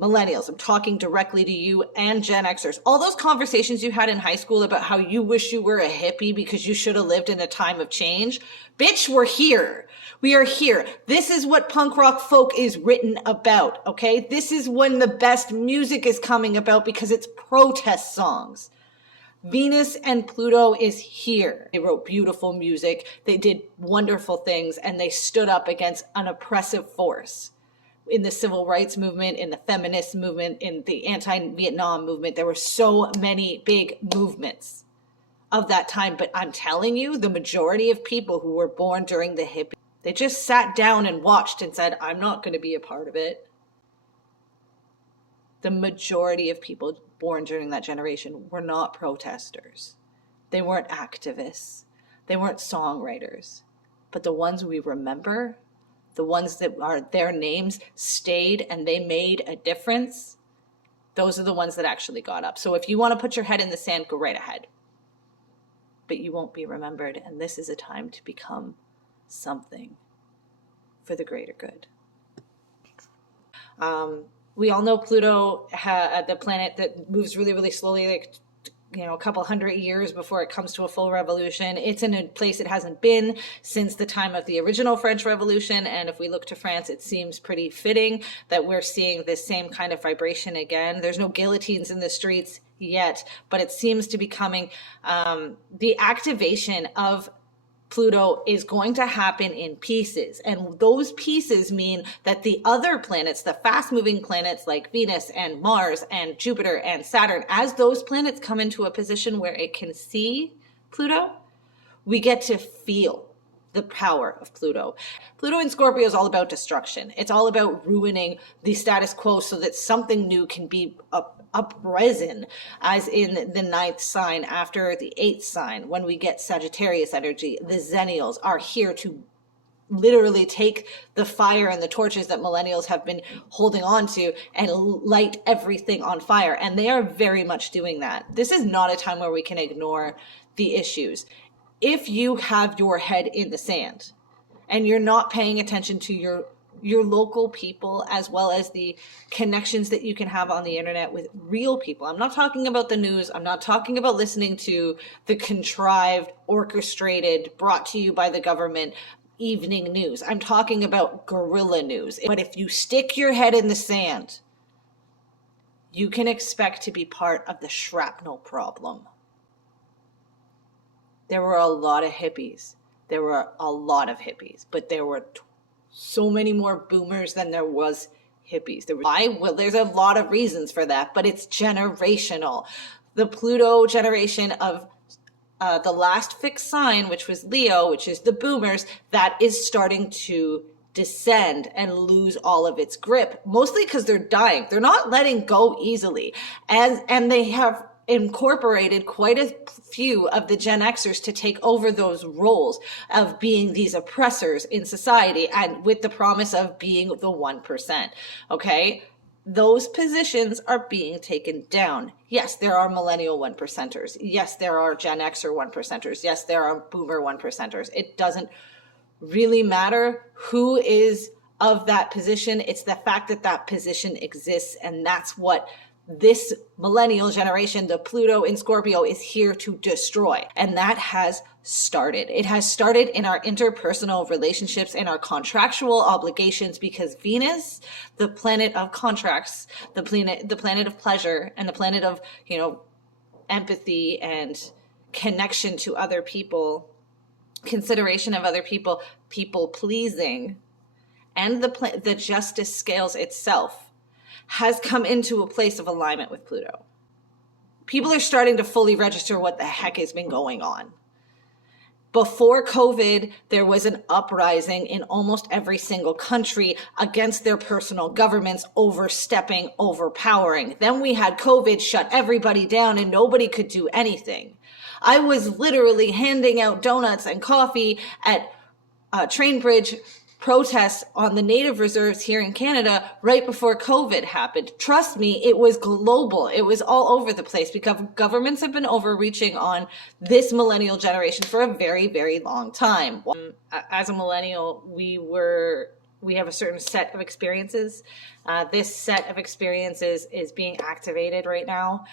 millennials, I'm talking directly to you, and Gen Xers. All those conversations you had in high school about how you wish you were a hippie because you should have lived in a time of change. Bitch, we're here. We are here. This is what punk rock folk is written about, okay? This is when the best music is coming about because it's protest songs. Venus and Pluto is here. They wrote beautiful music. They did wonderful things, and they stood up against an oppressive force. In the civil rights movement, in the feminist movement, in the anti-Vietnam movement, there were so many big movements of that time. But I'm telling you, the majority of people who were born during the hippie, they just sat down and watched and said, I'm not going to be a part of it. The majority of people born during that generation were not protesters. They weren't activists. They weren't songwriters. But the ones we remember, the ones that are their names stayed and they made a difference, those are the ones that actually got up. So if you want to put your head in the sand, go right ahead. But you won't be remembered, and this is a time to become something for the greater good. We all know Pluto, the planet that moves really, really slowly, like, a couple hundred years before it comes to a full revolution. It's in a place it hasn't been since the time of the original French Revolution. And if we look to France, it seems pretty fitting that we're seeing this same kind of vibration again. There's no guillotines in the streets yet, but it seems to be coming. The activation of Pluto is going to happen in pieces. And those pieces mean that the other planets, the fast moving planets like Venus and Mars and Jupiter and Saturn, as those planets come into a position where it can see Pluto, we get to feel the power of Pluto. Pluto in Scorpio is all about destruction. It's all about ruining the status quo so that something new can be uprisen, as in the 9th sign after the 8th sign. When we get Sagittarius energy, the Zennials are here to literally take the fire and the torches that millennials have been holding on to and light everything on fire. And they are very much doing that. This is not a time where we can ignore the issues. If you have your head in the sand and you're not paying attention to your local people, as well as the connections that you can have on the internet with real people. I'm not talking about the news. I'm not talking about listening to the contrived, orchestrated, brought to you by the government evening news. I'm talking about guerrilla news. But if you stick your head in the sand, you can expect to be part of the shrapnel problem. There were a lot of hippies. But there were so many more boomers than there was hippies. Why? Well, there's a lot of reasons for that, but it's generational. The Pluto generation of the last fixed sign, which was Leo, which is the boomers, that is starting to descend and lose all of its grip, mostly because they're dying. They're not letting go easily. And they have incorporated quite a few of the Gen Xers to take over those roles of being these oppressors in society, and with the promise of being the 1%. Okay? Those positions are being taken down. Yes, there are millennial 1%ers. Yes, there are Gen Xer 1%ers. Yes, there are boomer 1%ers. It doesn't really matter who is of that position. It's the fact that that position exists, and that's what this millennial generation, the Pluto in Scorpio, is here to destroy. And that has started. It has started in our interpersonal relationships and our contractual obligations, because Venus, the planet of contracts, the planet of pleasure, and the planet of, empathy and connection to other people, consideration of other people, people pleasing, and the justice scales itself, has come into a place of alignment with Pluto. People are starting to fully register what the heck has been going on. Before COVID, there was an uprising in almost every single country against their personal governments overstepping, overpowering. Then we had COVID, shut everybody down, and nobody could do anything. I was literally handing out donuts and coffee at train bridge protests on the native reserves here in Canada right before COVID happened. Trust me, it was global. It was all over the place because governments have been overreaching on this millennial generation for a very, very long time. As a millennial, we were we have a certain set of experiences. This set of experiences is being activated right now.